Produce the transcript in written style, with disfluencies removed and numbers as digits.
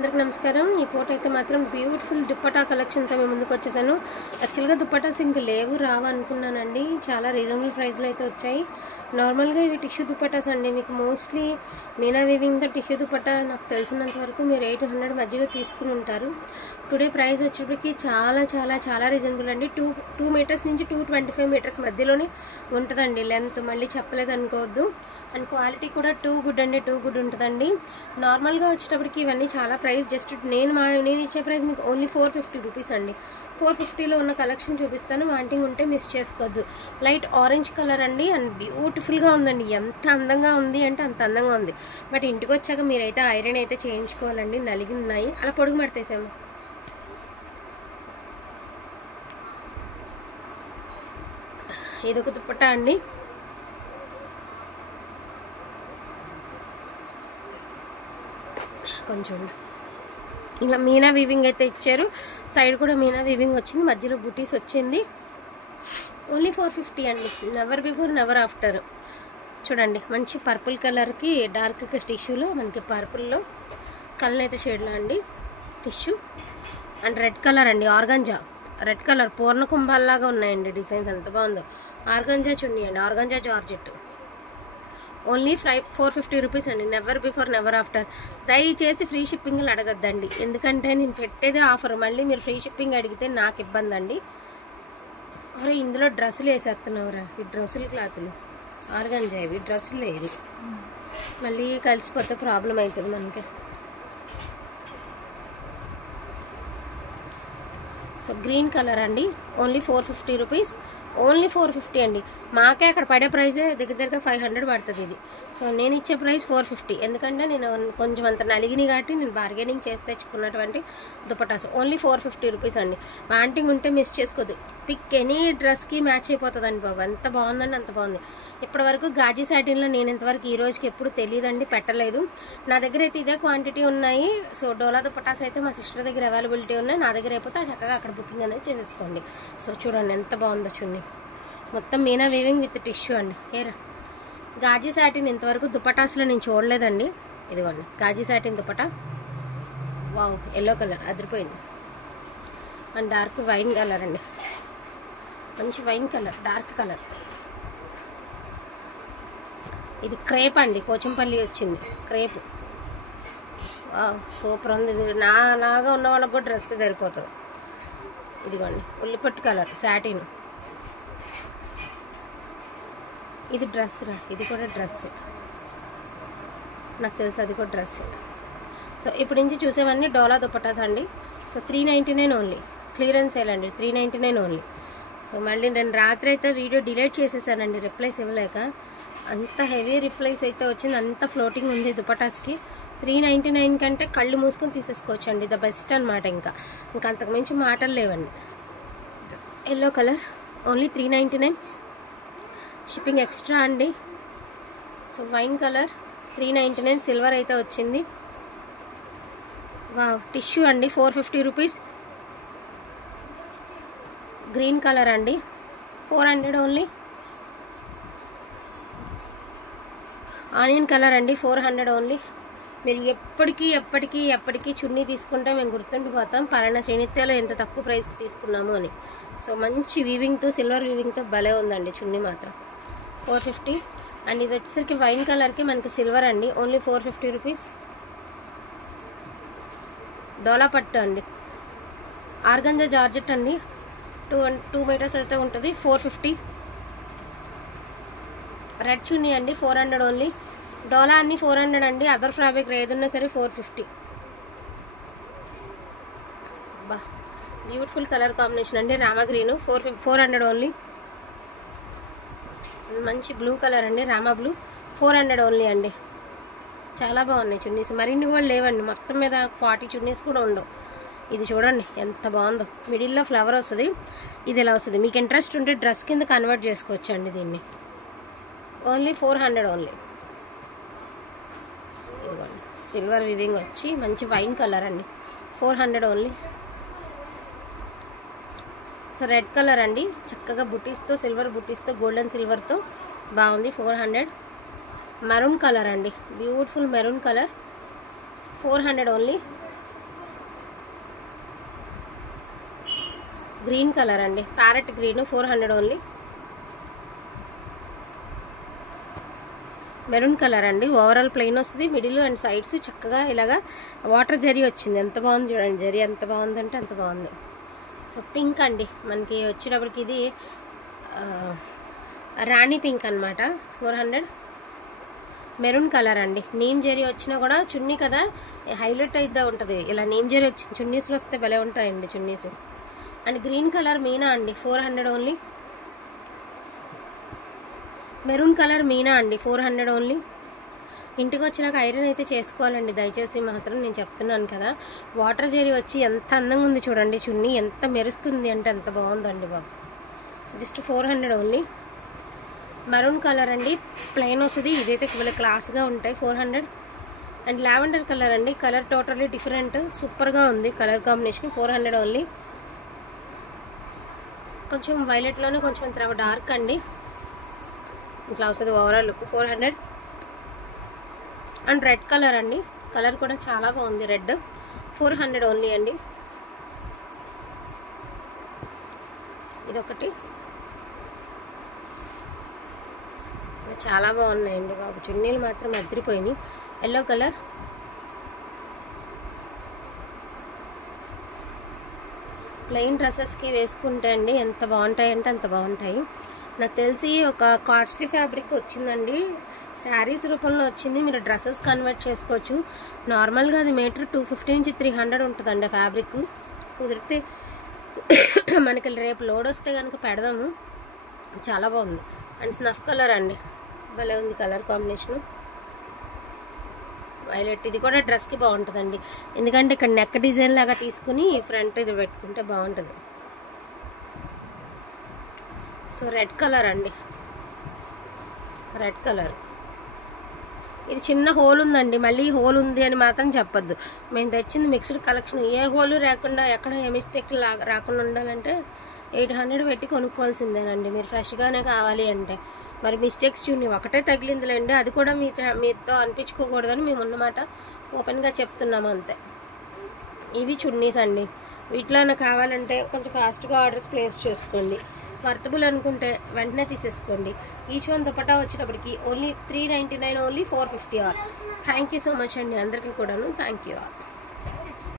అందరికీ నమస్కారం। ఈ ఫోటో అయితే మాత్రం బ్యూటిఫుల్ దుపట్టా కలెక్షన్తో మేము ముందుకు వచ్చేసాను। యాక్చువల్గా దుపట్టాస్ ఇంక లేవు రావు అనుకున్నానండి, చాలా రీజనబుల్ ప్రైస్లో అయితే వచ్చాయి। నార్మల్గా ఇవి టిష్యూ దుపట్టాస్ అండి, మీకు మోస్ట్లీ మీనా వీవింగ్తో టిష్యూ దుపట్టా నాకు తెలిసినంత వరకు మీరు 800 మధ్యలో తీసుకుని ఉంటారు। టుడే ప్రైస్ వచ్చేప్పటికి చాలా చాలా చాలా రీజనబుల్ అండి। 2 మీటర్స్ నుంచి 225 మీటర్స్ మధ్యలోనే ఉంటుందండి లెంత్, మళ్ళీ చెప్పలేదు అనుకోవద్దు। అండ్ క్వాలిటీ కూడా టూ గుడ్ అండి, టూ గుడ్ ఉంటుందండి। నార్మల్గా వచ్చేటప్పటికి ఇవన్నీ చాలా ప్రైస్ జస్ట్ నేను ఇచ్చే ప్రైస్ మీకు ఓన్లీ 450 రూపీస్ అండి। 450లో ఉన్న కలెక్షన్ చూపిస్తాను, వాంటింగ్ ఉంటే మిస్ చేసుకోవద్దు। లైట్ ఆరెంజ్ కలర్ అండి, అండ్ బ్యూటిఫుల్గా ఉందండి, ఎంత అందంగా ఉంది అంటే అంత అందంగా ఉంది। బట్ ఇంటికి వచ్చాక మీరైతే ఐరన్ అయితే చేయించుకోవాలండి, నలిగి ఉన్నాయి, అలా పొడుగు మడతేసాము। ఇదొక దుపట్టా అండి, కొంచెం ఇలా మీనా వీవింగ్ అయితే ఇచ్చారు, సైడ్ కూడా మీనా వీవింగ్ వచ్చింది, మధ్యలో బుటీస్ వచ్చింది। ఓన్లీ 450 అండి, నెవర్ బిఫోర్ నెవర్ ఆఫ్టర్। చూడండి మంచి పర్పుల్ కలర్కి డార్క్ టిష్యూలో మనకి పర్పుల్లో కలర్ అయితే షేడ్లో అండి టిష్యూ, అండ్ రెడ్ కలర్ అండి ఆర్గంజా, రెడ్ కలర్ పూర్ణ కుంభాల్లాగా ఉన్నాయండి డిజైన్స్, ఎంత బాగుందో। ఆర్గంజా చున్నీ అండి, ఆర్గంజా జార్జెట్, ఓన్లీ 450 రూపీస్ అండి, నెవర్ బిఫోర్ నెవర్ ఆఫ్టర్। దయచేసి ఫ్రీ షిప్పింగ్లు అడగద్దండి, ఎందుకంటే నేను పెట్టేదే ఆఫర్, మళ్ళీ మీరు ఫ్రీ షిప్పింగ్ అడిగితే నాకు ఇబ్బంది అండి। మరి ఇందులో డ్రెస్సులు వేసేస్తున్నావురా, ఈ డ్రెస్సులు క్లాతులు ఆర్గంజా, ఇవి డ్రెస్సులు ఇది మళ్ళీ కలిసిపోతే ప్రాబ్లం అవుతుంది మనకి। సో గ్రీన్ కలర్ అండి, ఓన్లీ 450 రూపీస్, ఓన్లీ 450 అండి। మాకే అక్కడ పడే ప్రైజే దగ్గర 500 పడుతుంది ఇది। సో నేను ఇచ్చే ప్రైస్ 450, ఎందుకంటే నేను కొంచెం అంత నలిగిని కాబట్టి నేను బార్గెనింగ్ చేసి తెచ్చుకున్నటువంటి దుపట్టాస్, ఓన్లీ 450 రూపీస్ అండి। వాంటింగ్ ఉంటే మిస్ చేసుకోవద్దు, పిక్ ఎనీ డ్రెస్కి మ్యాచ్ అయిపోతుందండి బాబు, ఎంత బాగుందండి అంత బాగుంది। ఇప్పటి వరకు గాజీ సాటిన్లో నేను ఇంతవరకు ఈ రోజుకి ఎప్పుడు తెలియదండి, పెట్టలేదు, నా దగ్గర అయితే ఇదే క్వాంటిటీ ఉన్నాయి। సో డోలా దుపట్టాస్ అయితే మా సిస్టర్ దగ్గర అవైలబిలిటీ ఉన్నాయి, నా దగ్గర అయిపోతే చక్కగా అక్కడ బుకింగ్ అనేది చేసేసుకోండి। సో చూడండి ఎంత బాగుందో చున్నీ, మొత్తం మీనా వీవింగ్ విత్ టిష్యూ అండి। ఏరా గాజీ సాటిన్ ఇంతవరకు దుపటాస్లో నేను చూడలేదండి, ఇదిగోండి గాజీ satin dupatta, wow yellow colour అదిరిపోయింది, అండ్ డార్క్ వైన్ కలర్ అండి, మంచి వైన్ కలర్ డార్క్ కలర్, ఇది క్రేప్ అండి, పోచంపల్లి వచ్చింది క్రేప్, వావ్ సూపర్ ఉంది, ఇది నాలాగా ఉన్న వాళ్ళకి కూడా డ్రెస్కి సరిపోతుంది। ఇదిగోండి ఉల్లిపట్టు కలర్ సాటిన్, ఇది డ్రెస్ రా, ఇది కూడా డ్రెస్, నాకు తెలుసు అది కూడా డ్రెస్। సో ఇప్పుడు నుంచి చూసేవన్నీ డోలా దుపట్టాస్ అండి। సో 399 ఓన్లీ, క్లియరెన్స్ సేల్ అండి, 399 ఓన్లీ। సో మళ్ళీ నేను రాత్రి అయితే వీడియో డిలీట్ చేసేసానండి, రిప్లైస్ ఇవ్వలేక, అంత హెవీ రిప్లైస్ అయితే వచ్చింది, అంత ఫ్లోటింగ్ ఉంది దుపట్టాస్కి। 399 కంటే కళ్ళు మూసుకొని తీసేసుకోవచ్చు అండి, ద బెస్ట్ అనమాట, ఇంకా అంతకుమించి మాటలు లేవండి। Yellow colour only 399, shipping extra అండి। సో వైన్ కలర్ 399, సిల్వర్ అయితే వచ్చింది, వావ్ టిష్యూ అండి 450 రూపీస్, గ్రీన్ కలర్ అండి 400 ఓన్లీ, ఆనియన్ కలర్ అండి 400 ఓన్లీ। మీరు ఎప్పటికీ చున్నీ తీసుకుంటే మేము గుర్తుండిపోతాం, పలానా శ్రీనిత్యాలో ఎంత తక్కువ ప్రైస్కి తీసుకున్నాము అని। సో మంచి వీవింగ్తో, సిల్వర్ వీవింగ్తో భలే ఉందండి చున్నీ మాత్రం, 450। అండ్ ఇది వచ్చేసరికి వైన్ కలర్కి మనకి సిల్వర్ అండి, ఓన్లీ 450 రూపీస్, డోలా పట్టు అండి, ఆర్గంజా జార్జెట్ అండి, 2 మీటర్స్ అయితే ఉంటుంది, 450। రెడ్ చున్నీ అండి 400 ఓన్లీ, డోలా అన్ని 400 అండి, అదర్ ఫ్యాబ్రిక్ ఏదున్నా సరే 450। బా బ్యూటిఫుల్ కలర్ కాంబినేషన్ అండి, రామా గ్రీను 400 ఓన్లీ, మంచి బ్లూ కలర్ అండి, రామా బ్లూ 400 ఓన్లీ అండి, చాలా బాగున్నాయి చున్నీస్, మరిన్ని కూడా లేవండి, మొత్తం మీద 40 చున్నీస్ కూడా ఉండవు। ఇది చూడండి ఎంత బాగుందో, మిడిల్లో ఫ్లవర్ వస్తుంది, ఇది ఎలా వస్తుంది, మీకు ఇంట్రెస్ట్ ఉంటే డ్రెస్ కింద కన్వర్ట్ చేసుకోవచ్చు అండి దీన్ని, ఓన్లీ 400 ఓన్లీ। ఇదిగోండి సిల్వర్ వివింగ్ వచ్చి మంచి వైన్ కలర్ అండి, 400 ఓన్లీ। రెడ్ కలర్ అండి, చక్కగా బుటీస్తో, సిల్వర్ బుటీస్తో, గోల్డెన్ సిల్వర్తో బాగుంది, 400। మెరూన్ కలర్ అండి, beautiful maroon colour, 400 only. Green colour అండి, parrot green, 400 only. Maroon colour అండి, ఓవరాల్ ప్లెయిన్ వస్తుంది, మిడిల్ అండ్ సైడ్స్ చక్కగా ఇలాగా వాటర్ జరీ వచ్చింది. ఎంత బాగుంది చూడండి, జరీ ఎంత బాగుందంటే అంత బాగుంది. సో పింక్ అండి, మనకి వచ్చేటప్పటికి ఇది రాణి పింక్ అనమాట, 400. మెరూన్ కలర్ అండి, నీమ్ జరీ వచ్చినా కూడా చున్నీ కదా హైలైట్ అయితే ఉంటుంది. ఇలా నీమ్ జరీ వచ్చి చున్నీస్లో వస్తే భలే ఉంటాయండి chunnis. And green colour Meena అండి, 400 ఓన్లీ. మెరూన్ కలర్ మీనా అండి, 400 ఓన్లీ. ఇంటికి వచ్చినాక ఐరన్ అయితే చేసుకోవాలండి దయచేసి మాత్రం, నేను చెప్తున్నాను కదా. వాటర్ జరీ వచ్చి ఎంత అందంగా ఉంది చూడండి, చున్నీ ఎంత మెరుస్తుంది అంటే ఎంత బాగుందండి బాబు. Just 400 only. మెరూన్ కలర్ అండి, ప్లెయిన్ వస్తుంది, ఇదైతే చాలా క్లాస్గా ఉంటాయి, 400. అండ్ లావెండర్ కలర్ అండి, కలర్ టోటల్లీ డిఫరెంట్, సూపర్గా ఉంది కలర్ కాంబినేషన్, 400 ఓన్లీ. కొంచెం వైలెట్లోనే కొంచెం డార్క్ అండి, ఇట్లా వస్తుంది overall look, 400. And red colour అండి, కలర్ కూడా చాలా బాగుంది రెడ్, 400 ఓన్లీ అండి. ఇదొకటి, సో చాలా బాగున్నాయండి బాబు, చున్నీలు మాత్రం అదిరిపోయినాయి. ఎల్లో కలర్, ప్లెయిన్ డ్రెస్సెస్కి వేసుకుంటే అండి ఎంత బాగుంటాయి అంటే అంత బాగుంటాయి. నాకు తెలిసి ఒక కాస్ట్లీ ఫ్యాబ్రిక్ వచ్చిందండి, శారీస్ రూపంలో వచ్చింది, మీరు డ్రెస్సెస్ కన్వర్ట్ చేసుకోవచ్చు. నార్మల్గా అది మీటర్ 250 నుంచి 300 ఉంటుందండి ఫ్యాబ్రిక్. కుదిరితే మనకి రేపు లోడ్ వస్తే కనుక పెడదాము, చాలా బాగుంది. అండ్ స్నఫ్ కలర్ అండి, భలే ఉంది కలర్ కాంబినేషను, వైలెట్. ఇది కూడా డ్రెస్కి బాగుంటుందండి, ఎందుకంటే ఇక్కడ నెక్ డిజైన్ లాగా తీసుకుని ఫ్రంట్ ఇది పెట్టుకుంటే బాగుంటుంది. సో రెడ్ కలర్ అండి, రెడ్ కలర్, ఇది చిన్న హోల్ ఉందండి, మళ్ళీ హోల్ ఉంది అని మాత్రం చెప్పొద్దు. మేము తెచ్చింది మిక్స్డ్ కలెక్షన్, ఏ హోల్ రాకుండా ఎక్కడ ఏ మిస్టేక్ రాకుండా ఉండాలంటే 800 పెట్టి కొనుక్కోవాల్సిందేనండి మీరు ఫ్రెష్గానే కావాలి అంటే. మరి మిస్టేక్స్ చూడండి, ఒకటే తగిలిందిలేండి, అది కూడా మీతో అనిపించుకోకూడదని మేము ఉన్నమాట ఓపెన్గా చెప్తున్నాము అంతే. ఇవి చున్నీస్ అండి, వీటిలోనే కావాలంటే కొంచెం ఫాస్ట్గా ఆర్డర్స్ ప్లేస్ చేసుకోండి, వర్తబుల్ అనుకుంటే వెంటనే తీసేసుకోండి. ఈచ్ వన్ దుపట్టా వచ్చేటప్పటికి only 399 only 450 all. Thank you so much అండి అందరికీ కూడాను, థ్యాంక్ యూ ఆల్.